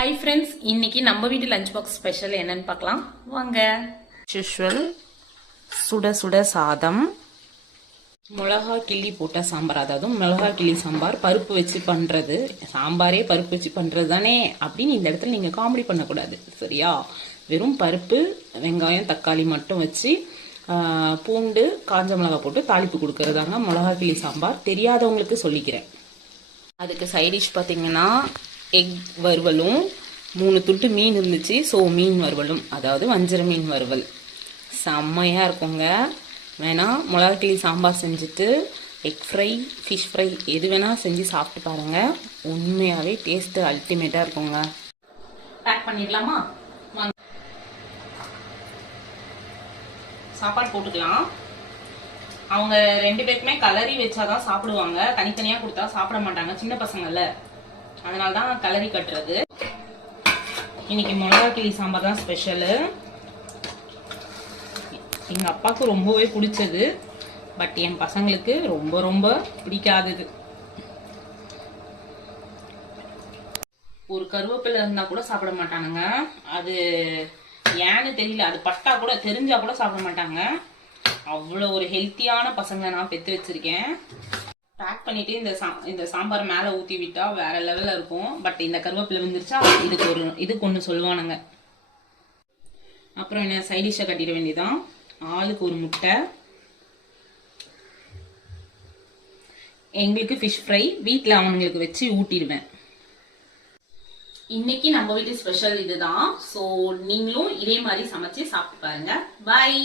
Hi friends, இன்னைக்கு நம்ம வீட்டு லஞ்ச் பாக்ஸ் ஸ்பெஷல் என்னன்னு பார்க்கலாம் வாங்க. யூஷுவல் சுட சுட சாதம், மிளகா கிள்ளி போட்ட சாம்பார், அதாவது மிளகா கிள்ளி சாம்பார் பருப்பு வச்சு பண்றது. சாம்பாரே பருப்பு வச்சு பண்றது தானே அப்படின்னு இந்த இடத்துல நீங்க காமெடி பண்ணக்கூடாது, சரியா? வெறும் பருப்பு, வெங்காயம், தக்காளி மட்டும் வச்சு பூண்டு, காஞ்ச மிளகா போட்டு தாளிப்பு கொடுக்கறதாங்க மிளகா கிள்ளி சாம்பார். தெரியாதவங்களுக்கு சொல்லிக்கிறேன். அதுக்கு சைடிஷ் பார்த்தீங்கன்னா எக் வறுவலும் 3 துண்டு மீன் இருந்துச்சு. ஸோ மீன் வறுவலும், அதாவது வஞ்சர மீன் வறுவல் செம்மையாக இருக்குங்க. வேணால் மிளகா கிள்ளி சாம்பார் செஞ்சுட்டு எக் ஃப்ரை, ஃபிஷ் ஃப்ரை எது வேணால் செஞ்சு சாப்பிட்டு பாருங்கள். உண்மையாகவே டேஸ்ட்டு அல்டிமேட்டாக இருக்குங்க. பேக் பண்ணிடலாமா? வாங்க, சாப்பாடு போட்டுக்கலாம். அவங்க 2 பேருக்குமே கலரி வச்சாதான் சாப்பிடுவாங்க. தனித்தனியாக கொடுத்தா சாப்பிட மாட்டாங்க, சின்ன பசங்கள்ல. அதனால தான் கலரி கட்டுறது. இன்னைக்கு மிளகா கிள்ளி சாம்பார் தான் ஸ்பெஷலு. எங்க அப்பாவுக்கு ரொம்பவே பிடிச்சது, பட் என் பசங்களுக்கு ரொம்ப ரொம்ப பிடிக்காதது. ஒரு கருவேப்பிலை இருந்தா கூட சாப்பிட மாட்டானுங்க. அது ஏன்னு தெரியல, அது பட்டா கூட தெரிஞ்சா கூட சாப்பிட மாட்டாங்க. அவ்வளோ ஒரு ஹெல்த்தியான பசங்களை நான் பெற்று வச்சிருக்கேன். பேக் பண்ணிட்டு இந்த சாம்பார் மேலே ஊற்றி விட்டா வேற லெவலில் இருக்கும். பட் இந்த கருவேப்பிலை வந்துருச்சா இதுக்கு ஒன்று சொல்லுவானுங்க. அப்புறம் என்ன, சைடிஷை கட்டிட வேண்டியதான். ஆளுக்கு ஒரு முட்டை. எங்களுக்கு ஃபிஷ் ஃப்ரை வீட்டில் அவனுங்களுக்கு வச்சு ஊட்டிடுவேன். இன்னைக்கு நம்ம வீட்டு ஸ்பெஷல் இதுதான். ஸோ நீங்களும் இதே மாதிரி சமைச்சு சாப்பிட்டு பாருங்க. பாய்.